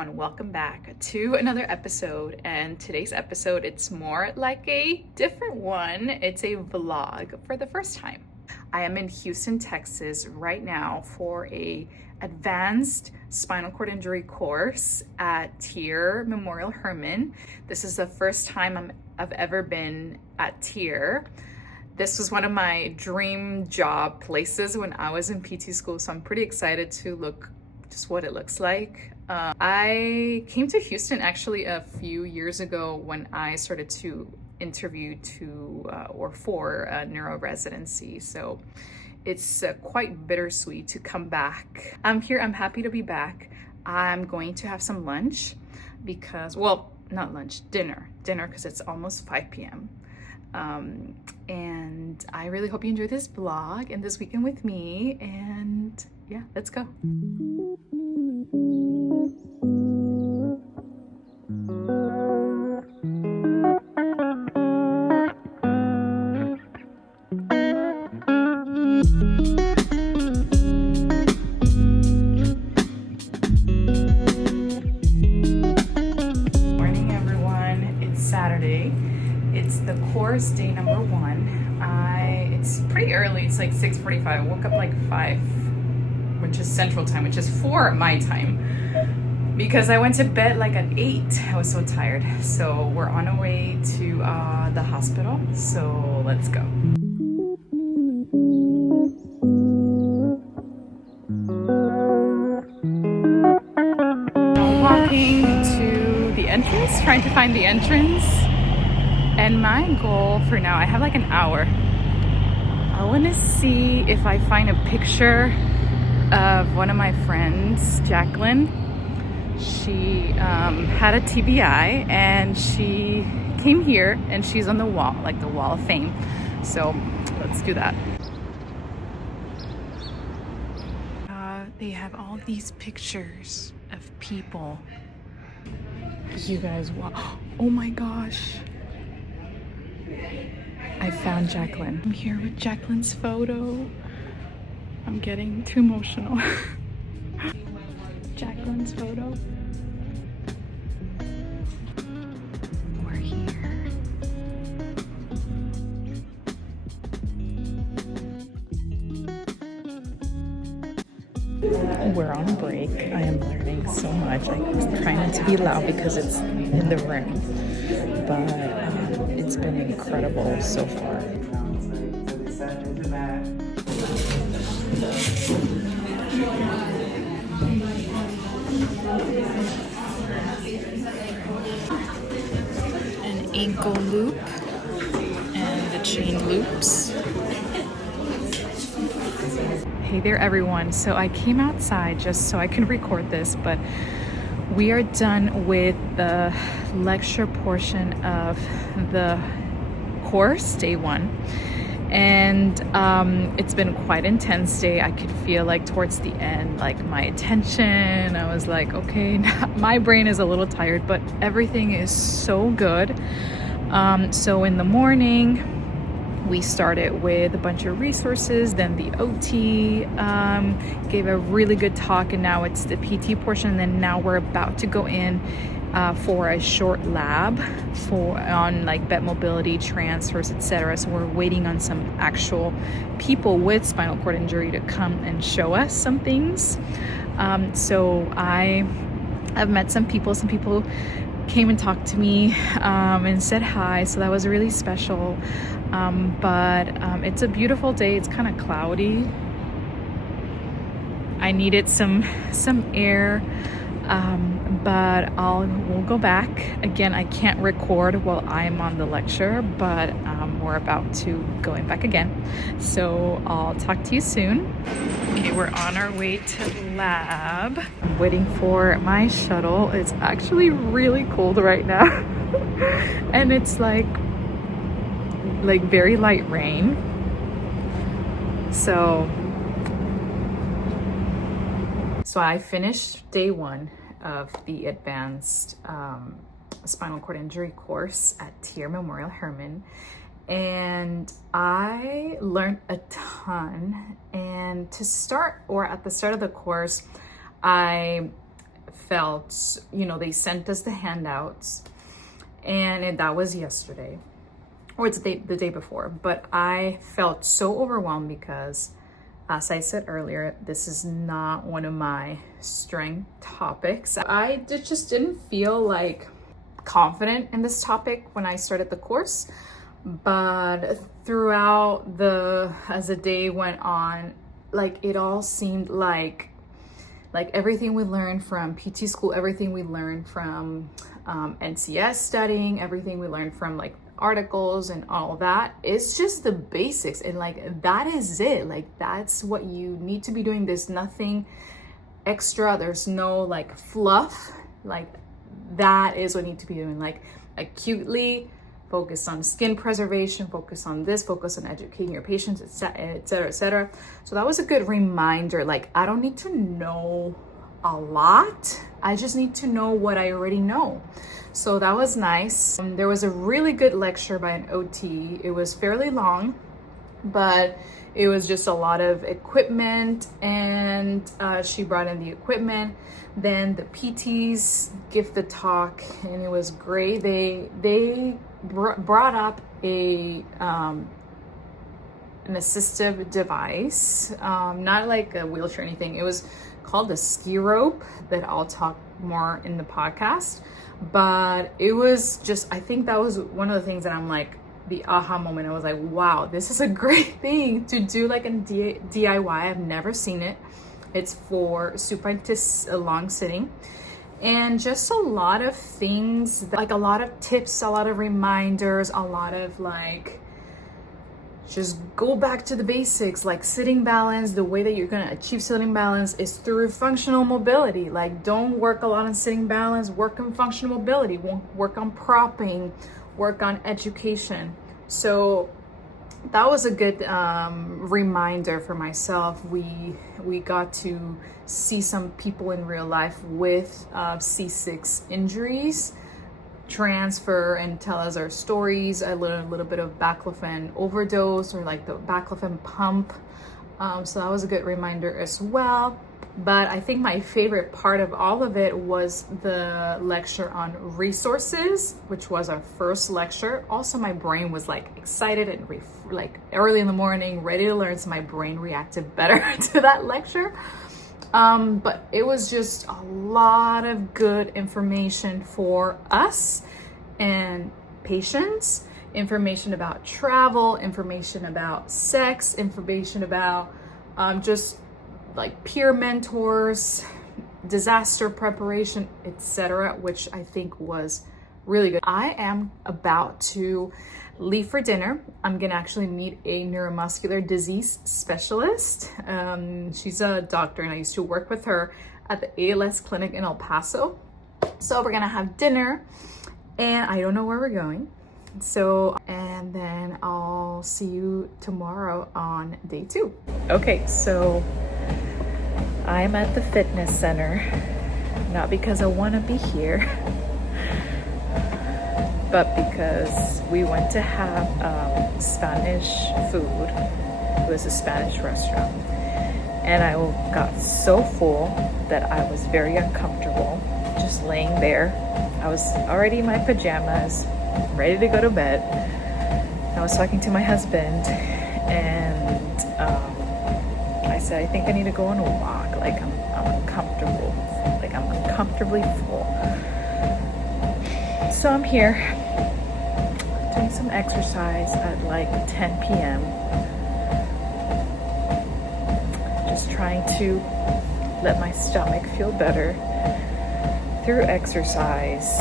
everyone, welcome back to another episode. And today's episode, it's more like a different one. It's a vlog for the first time. I am in Houston, Texas right now for a advanced spinal cord injury course at TIRR Memorial Herman. This is the first time I've ever been at TIRR. This was one of my dream job places when I was in PT school, so I'm pretty excited to look just what it looks like. I came to Houston actually a few years ago when I started to interview for a neuro residency. So it's quite bittersweet to come back. I'm here, I'm happy to be back. I'm going to have some lunch because, well, not lunch, dinner because it's almost 5 p.m. And I really hope you enjoy this vlog and this weekend with me. And yeah, let's go. Morning, everyone. It's Saturday. It's the course day number 1. It's pretty early. It's like 6:45. I woke up like 5, which is Central Time, which is 4 my time, because I went to bed like at 8. I was so tired. So we're on our way to the hospital. So let's go. Walking to the entrance, trying to find the entrance. And my goal for now, I have like an hour. I want to see if I find a picture of one of my friends, Jacqueline. She had a TBI and she came here and she's on the wall, like the wall of fame. So let's do that. They have all these pictures of people. You guys, wow. Oh my gosh. I found Jacqueline. I'm here with Jacqueline's photo. I'm getting too emotional. Jacqueline's photo. We're here. We're on break. I am learning so much. I'm trying not to be loud because it's in the room, but it's been incredible so far. An ankle loop and the chain loops. Hey there, everyone. So I came outside just so I can record this, but we are done with the lecture portion of the course, day 1. And it's been quite intense day. I could feel like towards the end, like my attention, I was like, okay, my brain is a little tired, but everything is so good. So in the morning, we started with a bunch of resources, then the OT gave a really good talk, and now it's the PT portion. And then now we're about to go in for a short lab on like bed mobility, transfers, etc. So we're waiting on some actual people with spinal cord injury to come and show us some things. So I've met some people came and talked to me and said hi, so that was really special. But it's a beautiful day. It's kind of cloudy. I needed some air, but we'll go back again. I can't record while I'm on the lecture, but we're about to going back again, so I'll talk to you soon. Okay, we're on our way to lab. I'm waiting for my shuttle. It's actually really cold right now and it's like very light rain. So I finished day 1 of the advanced spinal cord injury course at TIRR Memorial Herman, and I learned a ton. And at the start of the course, I felt, you know, they sent us the handouts, and that was yesterday, or it's the day before. But I felt so overwhelmed because, as I said earlier, this is not one of my strength topics. I just didn't feel like confident in this topic when I started the course, but throughout as the day went on, like it all seemed like everything we learned from PT school, everything we learned from NCS studying, everything we learned from like articles and all that, it's just the basics, and like that is it. Like that's what you need to be doing. There's nothing extra, there's no like fluff. Like that is what you need to be doing. Like acutely focus on skin preservation, focus on this, focus on educating your patients, etc., etc. So that was a good reminder. Like I don't need to know a lot, I just need to know what I already know. So that was nice. There was a really good lecture by an OT. It was fairly long, but it was just a lot of equipment, and she brought in the equipment. Then the PTs give the talk, and it was great. They brought up an assistive device, not like a wheelchair or anything. It was called a ski rope that I'll talk more in the podcast. But it was just, I think that was one of the things that I'm like, the aha moment. I was like, wow, this is a great thing to do, like a DIY. I've never seen it. It's for supine to long sitting, and just a lot of things, like a lot of tips, a lot of reminders, a lot of like, just go back to the basics. Like sitting balance, the way that you're going to achieve sitting balance is through functional mobility. Like don't work a lot on sitting balance, work on functional mobility, work on propping, work on education. So that was a good reminder for myself. We got to see some people in real life with C6 injuries transfer and tell us our stories. I learned a little bit of baclofen overdose, or like the baclofen pump. So that was a good reminder as well. But I think my favorite part of all of it was the lecture on resources, which was our first lecture. Also, my brain was like excited and like early in the morning, ready to learn. So my brain reacted better to that lecture. But it was just a lot of good information for us and patients, information about travel, information about sex, information about just like peer mentors, disaster preparation, etc., which I think was really good. I am about to leave for dinner. I'm gonna actually meet a neuromuscular disease specialist. She's a doctor, and I used to work with her at the ALS clinic in El Paso. So we're gonna have dinner, and I don't know where we're going. So, and then I'll see you tomorrow on day 2. Okay, so I'm at the fitness center, not because I want to be here, but because we went to have Spanish food. It was a Spanish restaurant, and I got so full that I was very uncomfortable just laying there. I was already in my pajamas, ready to go to bed. I was talking to my husband, and I said, I think I need to go on a walk. Like I'm uncomfortable. Like I'm uncomfortably full. So I'm here doing some exercise at like 10 p.m. Just trying to let my stomach feel better through exercise.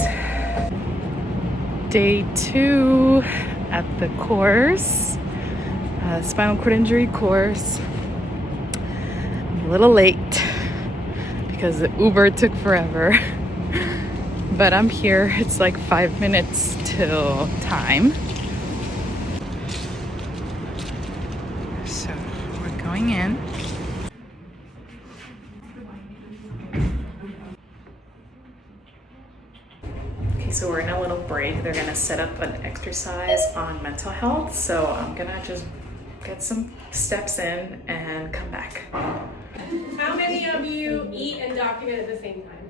Day 2 at the course, spinal cord injury course. I'm a little late because the Uber took forever, but I'm here. It's like 5 minutes till time. So we're going in. Okay, so we're in a little break. They're gonna set up an exercise on mental health. So I'm gonna just get some steps in and come back. How many of you eat and document at the same time?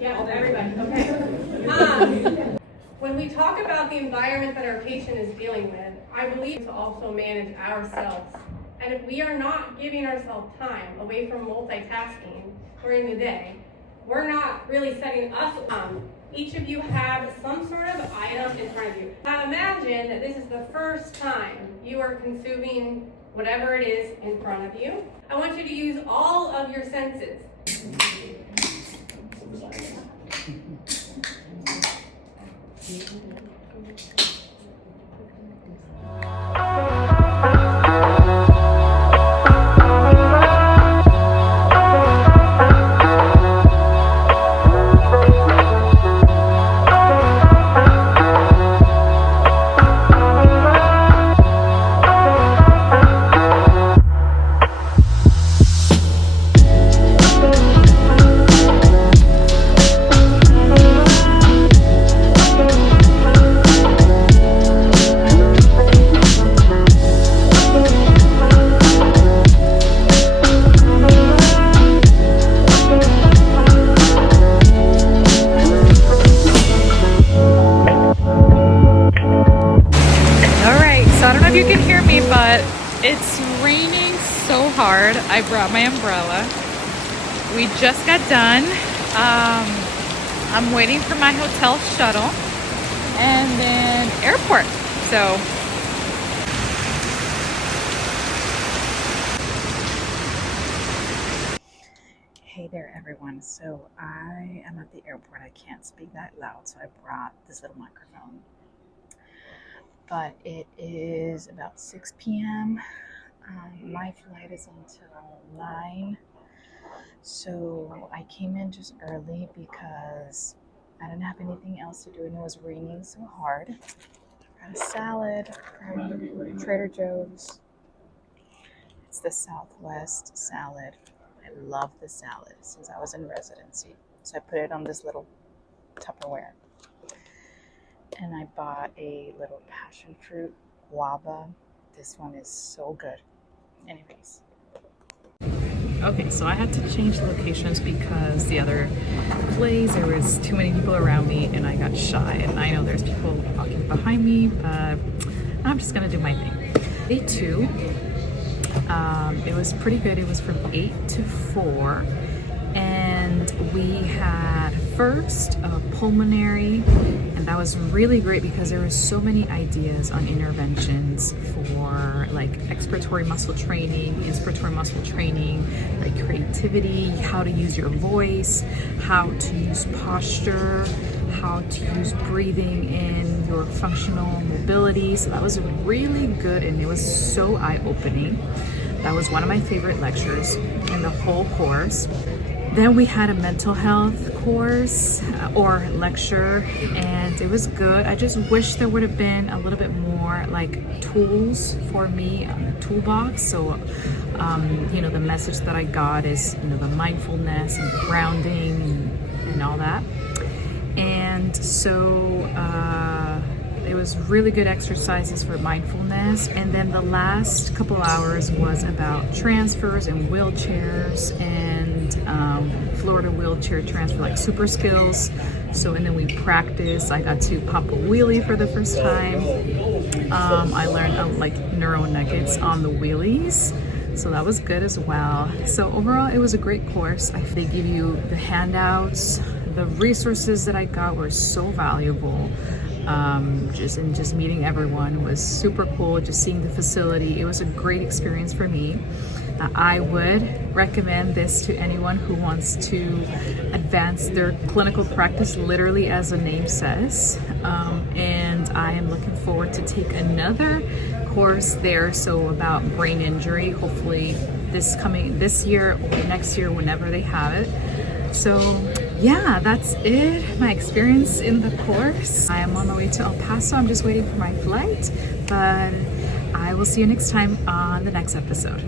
Yeah, everybody, okay. When we talk about the environment that our patient is dealing with, I believe to also manage ourselves. And if we are not giving ourselves time away from multitasking during the day, we're not really setting us up. Each of you have some sort of item in front of you. Now imagine that this is the first time you are consuming whatever it is in front of you. I want you to use all of your senses. You can hear me, but it's raining so hard. I brought my umbrella. We just got done. I'm waiting for my hotel shuttle and then airport. So hey there everyone. So I am at the airport. I can't speak that loud, so I brought this little microphone. But it is about 6 p.m. My flight is until 9. So I came in just early because I didn't have anything else to do and it was raining so hard. Got a salad from Trader Joe's. It's the Southwest salad. I love the salad since I was in residency. So I put it on this little Tupperware. And I bought a little passion fruit guava. This one is so good. Anyways. Okay, so I had to change locations because the other place, there was too many people around me and I got shy. And I know there's people walking behind me, but I'm just gonna do my thing. Day 2, it was pretty good. It was from 8 to 4. And we had first a pulmonary, and that was really great because there were so many ideas on interventions for like expiratory muscle training, inspiratory muscle training, like creativity, how to use your voice, how to use posture, how to use breathing in your functional mobility. So that was really good and it was so eye-opening. That was one of my favorite lectures in the whole course. Then we had a mental health course or lecture and it was good. I just wish there would have been a little bit more like tools for me on the toolbox. So, the message that I got is, the mindfulness and grounding and all that. And so it was really good exercises for mindfulness. And then the last couple hours was about transfers and wheelchairs and Florida wheelchair transfer, like super skills. So, and then we practiced. I got to pop a wheelie for the first time. I learned like neuro nuggets on the wheelies. So that was good as well. So overall, it was a great course. They give you the handouts. The resources that I got were so valuable. Just meeting everyone was super cool. Just seeing the facility, it was a great experience for me. I would recommend this to anyone who wants to advance their clinical practice, literally as the name says. And I am looking forward to take another course there, so about brain injury, hopefully this year or next year, whenever they have it. So yeah, that's it, my experience in the course. I am on my way to El Paso. I'm just waiting for my flight, but I will see you next time on the next episode.